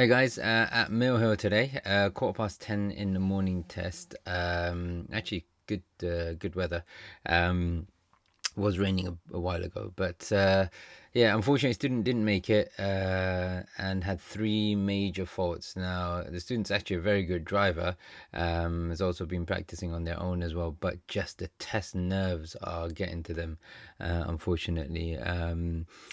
Hey guys, at Mill Hill today, 10:15 in the morning test. Actually, good weather. Um, was raining a while ago, but yeah, unfortunately, student didn't make it and had three major faults. Now, the student's actually a very good driver, has also been practicing on their own as well, but just the test nerves are getting to them, unfortunately.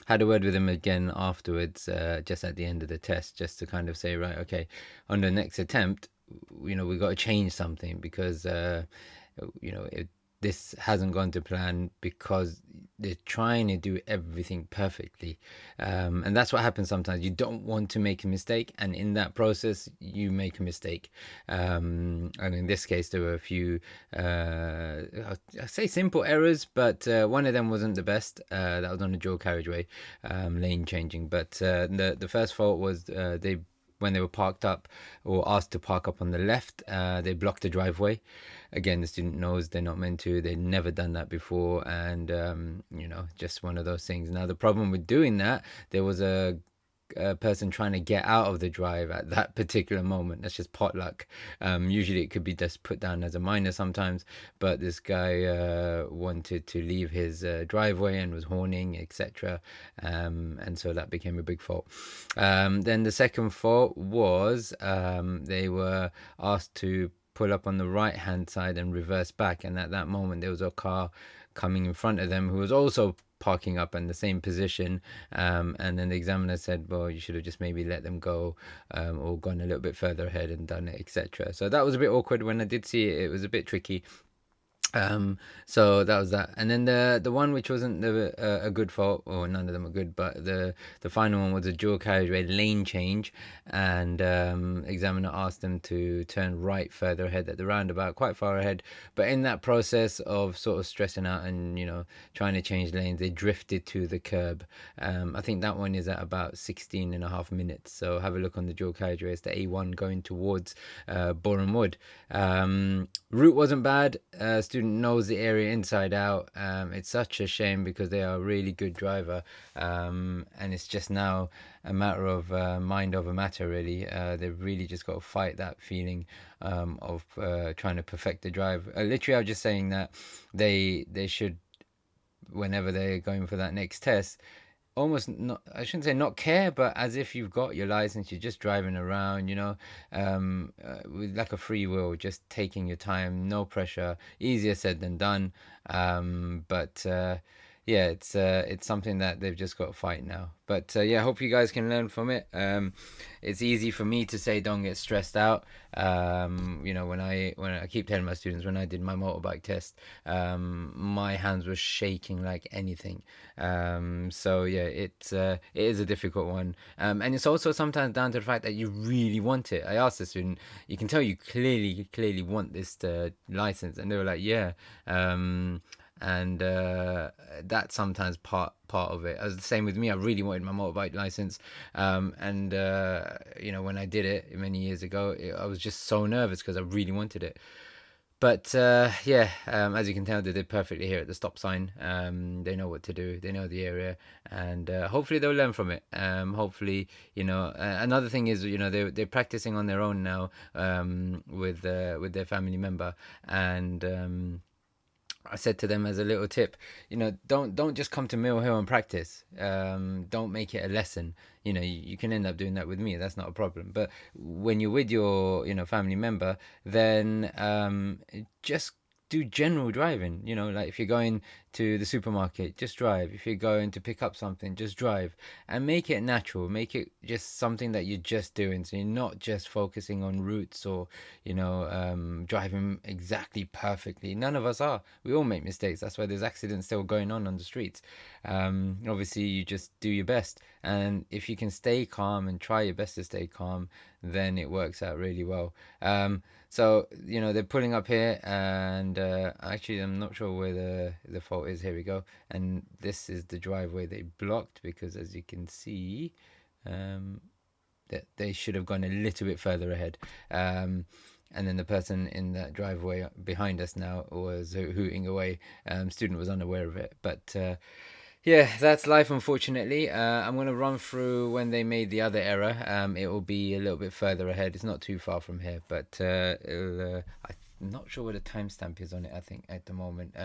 Had a word with him again afterwards, just at the end of the test, just to kind of say, right, okay, on the next attempt, we got to change something because this hasn't gone to plan because they're trying to do everything perfectly, and that's what happens sometimes. You don't want to make a mistake, and in that process you make a mistake. And in this case there were a few I say simple errors, but one of them wasn't the best. That was on a dual carriageway, lane changing. But the first fault was they when they were parked up or asked to park up on the left, they blocked the driveway. Again, the student knows they're not meant to. They've never done that before, and just one of those things. Now, the problem with doing that, there was a person trying to get out of the drive at that particular moment. That's just pot luck. Usually it could be just put down as a minor sometimes, but this guy wanted to leave his driveway and was horning, etc. And so that became a big fault. Then the second fault was they were asked to pull up on the right hand side and reverse back, and at that moment there was a car coming in front of them who was also parking up in the same position, and then the examiner said, well, you should have just maybe let them go, or gone a little bit further ahead and done it, etc. So that was a bit awkward. When I did see it, it was a bit tricky. So that was that, and then the one which wasn't a good fault, or none of them are good, but the final one was a dual carriageway lane change, and examiner asked them to turn right further ahead at the roundabout, quite far ahead. But in that process of sort of stressing out and trying to change lanes, they drifted to the curb. I think that one is at about 16 and a half minutes. So have a look on the dual carriageway. It's the A1 going towards Boreham Wood. Route wasn't bad. Student knows the area inside out. It's such a shame because they are a really good driver, and it's just now a matter of mind over matter, really. They've really just got to fight that feeling of trying to perfect the drive. Literally, I was just saying that they should, whenever they're going for that next test, almost not, I shouldn't say not care, but as if you've got your license, you're just driving around, with like a free will, just taking your time, no pressure. Easier said than done. But yeah, it's something that they've just got to fight now. But yeah, I hope you guys can learn from it. It's easy for me to say don't get stressed out. When I keep telling my students, when I did my motorbike test, my hands were shaking like anything. So yeah, it is a difficult one, and it's also sometimes down to the fact that you really want it. I asked the student, you can tell you clearly want this license, and they were like, yeah. And that's sometimes part of it. As the same with me, I really wanted my motorbike license, and when I did it many years ago, I was just so nervous because I really wanted it. But yeah, as you can tell, they did perfectly here at the stop sign. They know what to do. They know the area, and hopefully they'll learn from it. Hopefully, another thing is, they're practicing on their own now, with their family member, and I said to them as a little tip, don't just come to Mill Hill and practice. Don't make it a lesson. You can end up doing that with me. That's not a problem. But when you're with your family member, then just do general driving. Like if you're going to the supermarket, just drive. If you're going to pick up something, just drive, and make it natural. Make it just something that you're just doing. So you're not just focusing on routes or driving exactly perfectly. None of us are. We all make mistakes. That's why there's accidents still going on the streets. Obviously, you just do your best, and if you can stay calm and try your best to stay calm, then it works out really well. So they're pulling up here, and actually I'm not sure where the fault is. Here we go, and this is the driveway they blocked because, as you can see, that they should have gone a little bit further ahead. And then the person in that driveway behind us now was hooting away. Student was unaware of it, but Yeah, that's life, unfortunately. I'm going to run through when they made the other error. It will be a little bit further ahead. It's not too far from here, but I'm not sure what the timestamp is on it, I think, at the moment.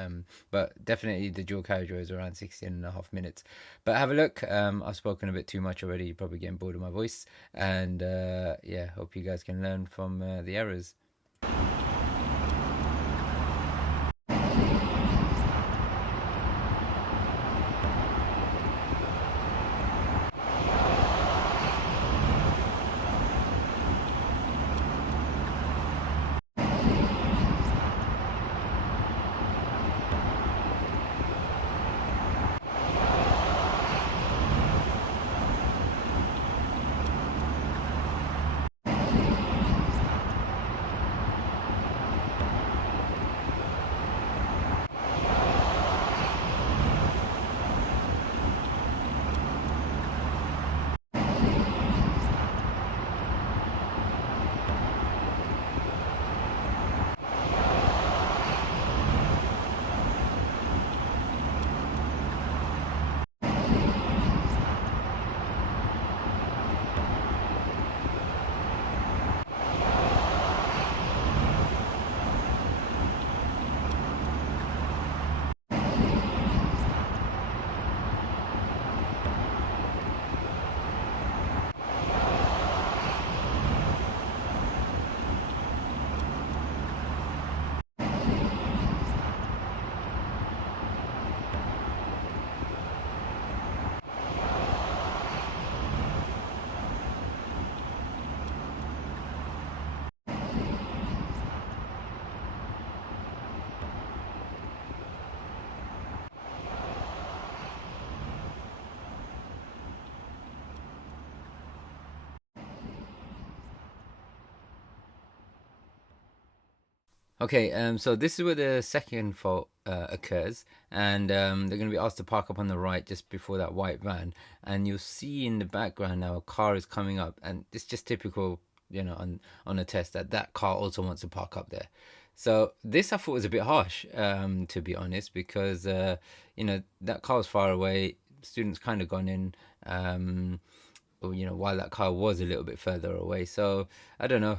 But definitely the dual carriageway is around 16.5 minutes. But have a look. I've spoken a bit too much already. You're probably getting bored of my voice. And yeah, hope you guys can learn from the errors. Okay, so this is where the second fault occurs, and they're going to be asked to park up on the right just before that white van, and you'll see in the background now a car is coming up, and it's just typical, on a test that that car also wants to park up there. So this I thought was a bit harsh, to be honest, because that car was far away, students kind of gone in. While that car was a little bit further away. So I don't know.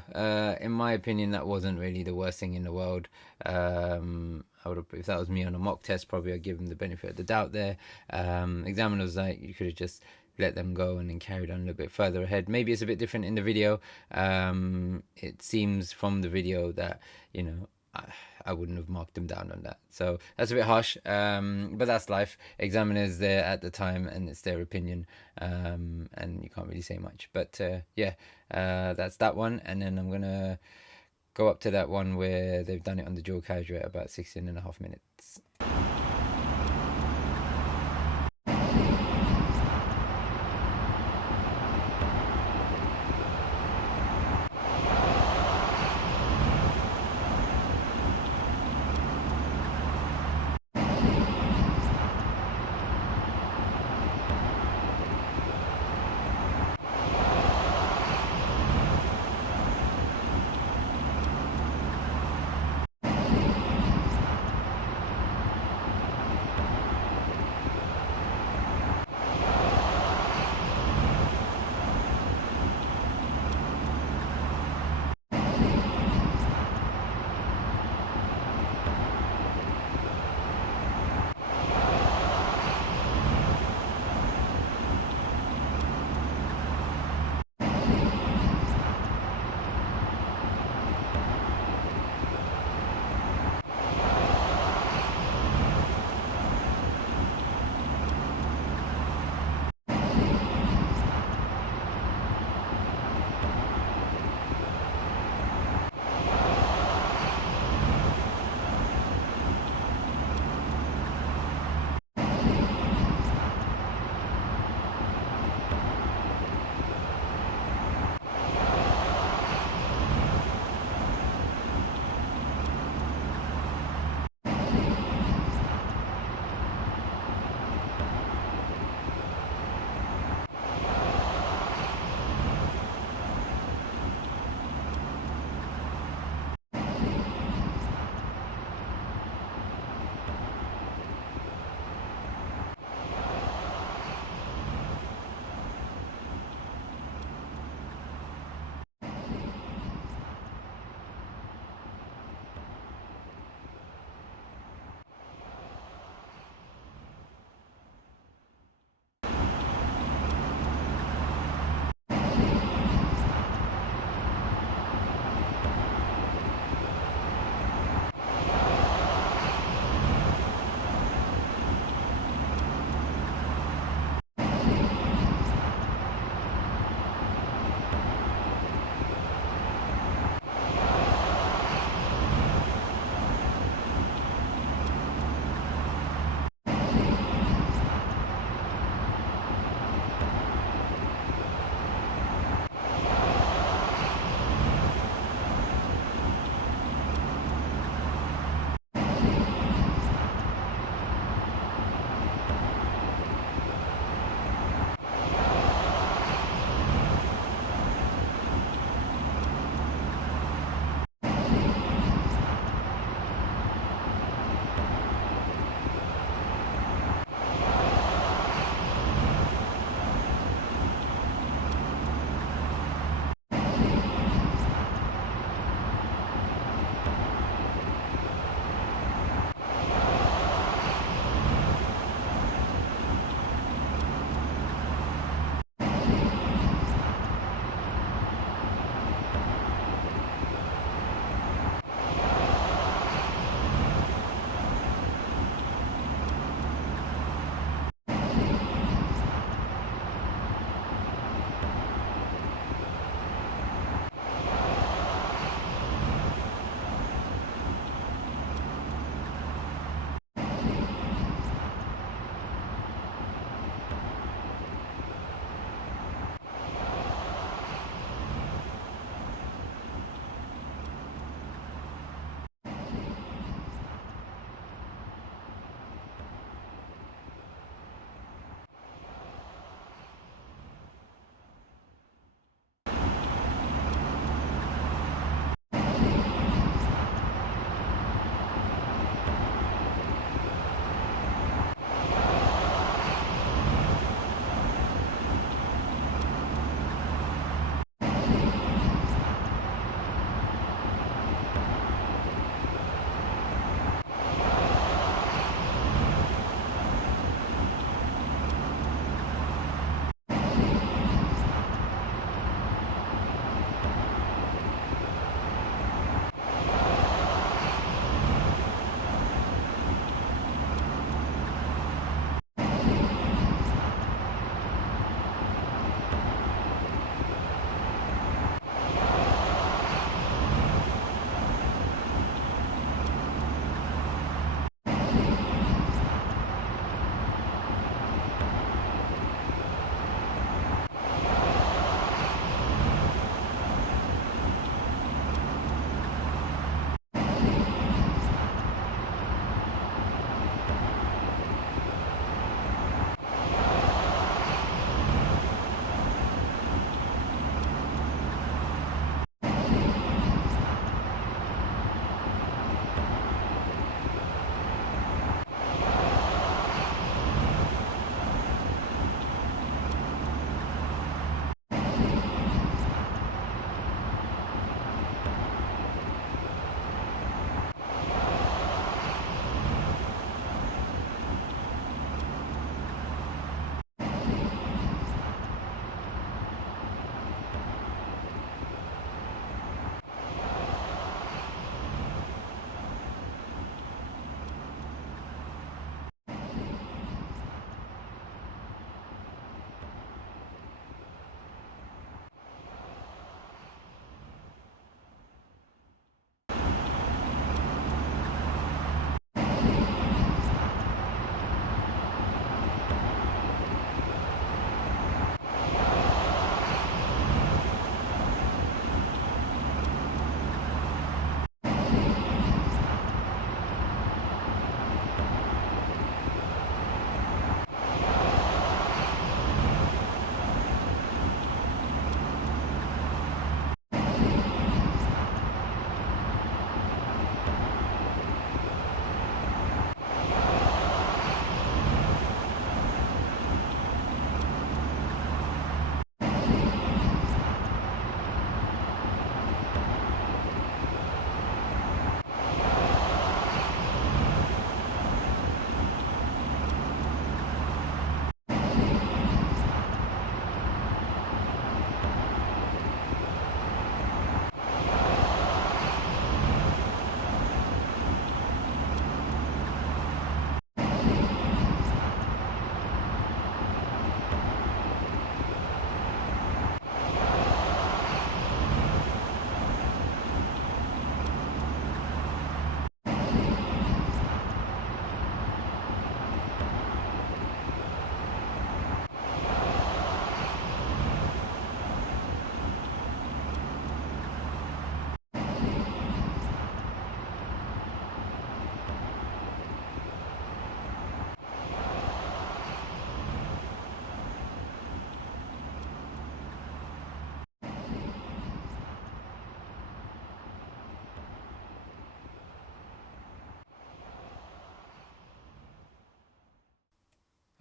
In my opinion, that wasn't really the worst thing in the world. I would have, if that was me on a mock test, probably I'd give them the benefit of the doubt there. Examiner was like, you could have just let them go and then carried on a little bit further ahead. Maybe it's a bit different in the video. It seems from the video that I wouldn't have marked them down on that. So that's a bit harsh, but that's life. Examiners there at the time, and it's their opinion, and you can't really say much. But yeah, that's that one. And then I'm gonna go up to that one where they've done it on the dual carriageway at about 16.5 minutes.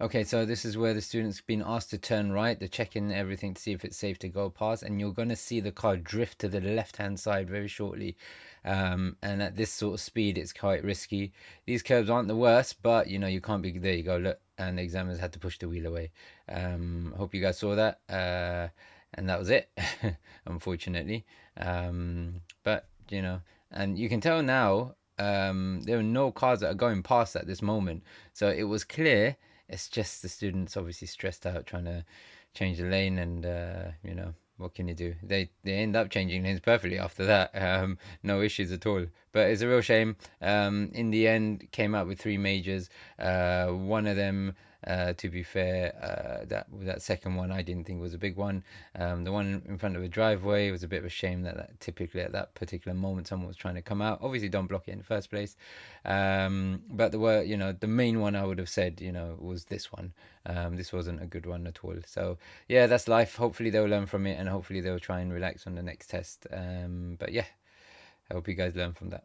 Okay, so this is where the student's been asked to turn right. They're checking everything to see if it's safe to go past, and you're going to see the car drift to the left-hand side very shortly. And at this sort of speed, it's quite risky. These curbs aren't the worst, but you know you can't be. There you go. Look, and the examiners had to push the wheel away. Hope you guys saw that. And that was it, unfortunately. But you know, and you can tell now. There are no cars that are going past at this moment, so it was clear. It's just the students obviously stressed out trying to change the lane, and you know what can you do? They end up changing lanes perfectly after that. No issues at all. But it's a real shame. In the end, came out with three majors. One of them, to be fair, that second one I didn't think was a big one. The one in front of a driveway was a bit of a shame that typically at that particular moment someone was trying to come out. Obviously, don't block it in the first place. But there were, you know, the main one I would have said, you know, was this one. This wasn't a good one at all. So yeah, that's life. Hopefully they'll learn from it, and hopefully they'll try and relax on the next test. But yeah, I hope you guys learn from that.